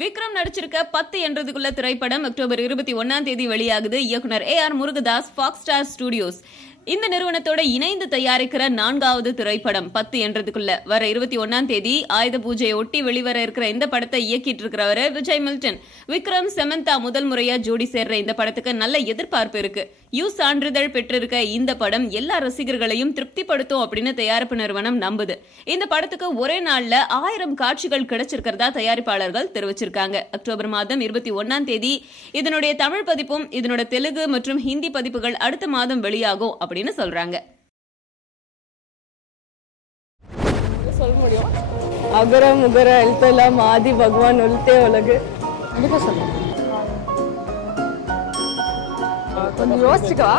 விக்ரம் நடிச்சிருக்க 10 என்றதுக்குள்ள திரைப்படம் அக்டோபர் 21ஆம் தேதி வெளியாகுது. இயக்குனர் AR Murugadoss, Fox Star Studios இந்த நிறுவனத்தோட இணைந்து தயாரிக்கிற 4வது திரைப்படம் 10 என்றதுக்குள்ள வர 21ஆம் தேதி ஆயுத பூஜையை ஒட்டி வெளிவர இருக்கிற இந்த படத்தை இயக்கிட்டு இருக்கிறவரு விஜய் மில்டன். விக்ரம் சமந்தா முதல் முறையா ஜோடி சேர்ற இந்த படத்துக்கு நல்ல எதிர்பார்ப்பு இருக்கு. சான்றிதழ் பெற்றிருக்க இந்த படம் எல்லா ரசிகர்களையும் திருப்திப்படுத்தும் அப்படின்னு தயாரிப்பு நிறுவனம் நம்புது. இந்த படத்துக்கு ஒரே நாள்ல 1000 காட்சிகள் கிடைச்சிருக்கிறதா தயாரிப்பாளர்கள் தெரிவிச்சிருக்காங்க. அக்டோபர் மாதம் 21ஆம் தேதி இதனுடைய தமிழ் பதிப்பும் இதனோட தெலுங்கு மற்றும் ஹிந்தி பதிப்புகள் அடுத்த மாதம் வெளியாகும் அப்படின்னு சொல்றாங்க. சொல்ல முடியும் அகர முகர எழுத்தெல்லாம் ஆதி பகவான் ஒலித்தே உலகு. கண்டிப்பா சொல்லுங்க. கொஞ்சம் யோசிச்சுக்கவா?